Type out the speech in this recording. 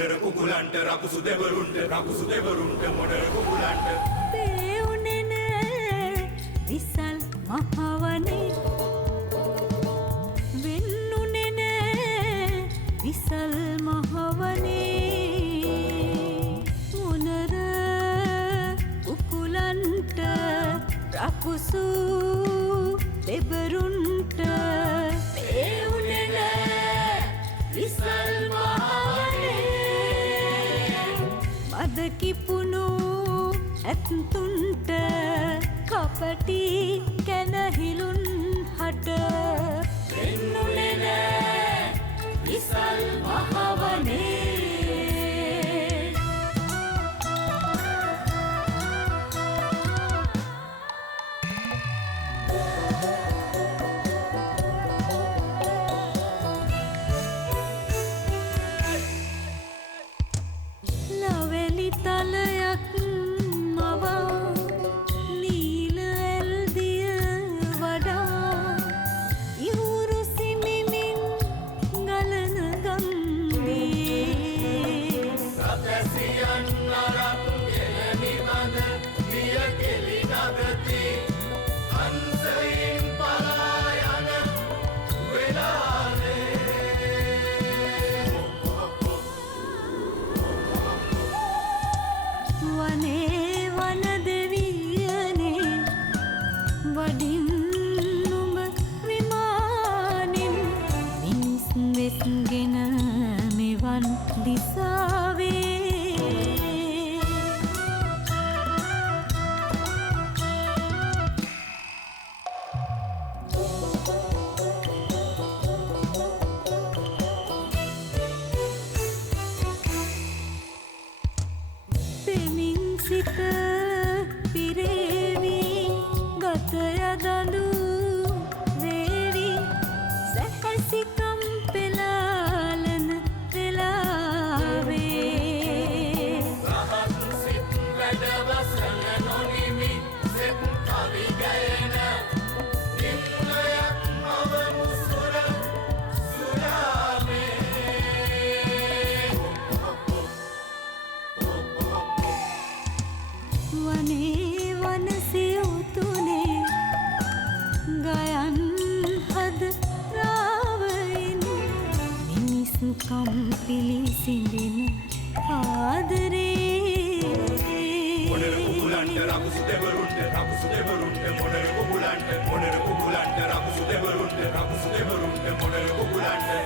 මොනර කුකුලන්ට රකුසු දෙවරුන්ට මොනර කුකුලන්ට පේුනේ නෑ විසල් මහවනේ වෙන්නුනේ නෑ විසල් මහවනේ මොනර කුකුලන්ට රකුසු දෙවරුන්ට පේුනේ නෑ විසල් මද කිපුණු ඇත්තුන්ට කපටි කැනහිලුන් හට වෙන්නුනේ නෑ විසල් මහවනේ තලයක් මවා නීල ඇල්දිය වඩා ඉහුරු සිමිමින් ගලන ගම්බේ සතැසියන් අරක් ගෙලනිවද දිය කෙලි නගති හංසයින් පලා යන වෙලාවේ වනේ වන දෙවියනේ වඩින් නුඹ විමානින් මිනිස් වෙස්ගෙන මෙවන් දිසාවේ සිත පිරේවි ගතය දඳු වේවි සැහැසිකම් පෙලාලන වෙලාවේ රහත් සිත් වැඩවසන නොනිමි සෙත් කවි ගැයෙන නිම්නයක් මවමු සුර සුරාමේ වනේ වනසියුතුනේ ගයන් හද රාවයින් මිනිස්කම් පිලිසිඳින ආදරේ මොනර කුකුලන්ට රකුසු දෙවරුන්ට මොනර කුකුලන්ට රකුසු දෙවරුන්ට මොනර කුකුලන්ට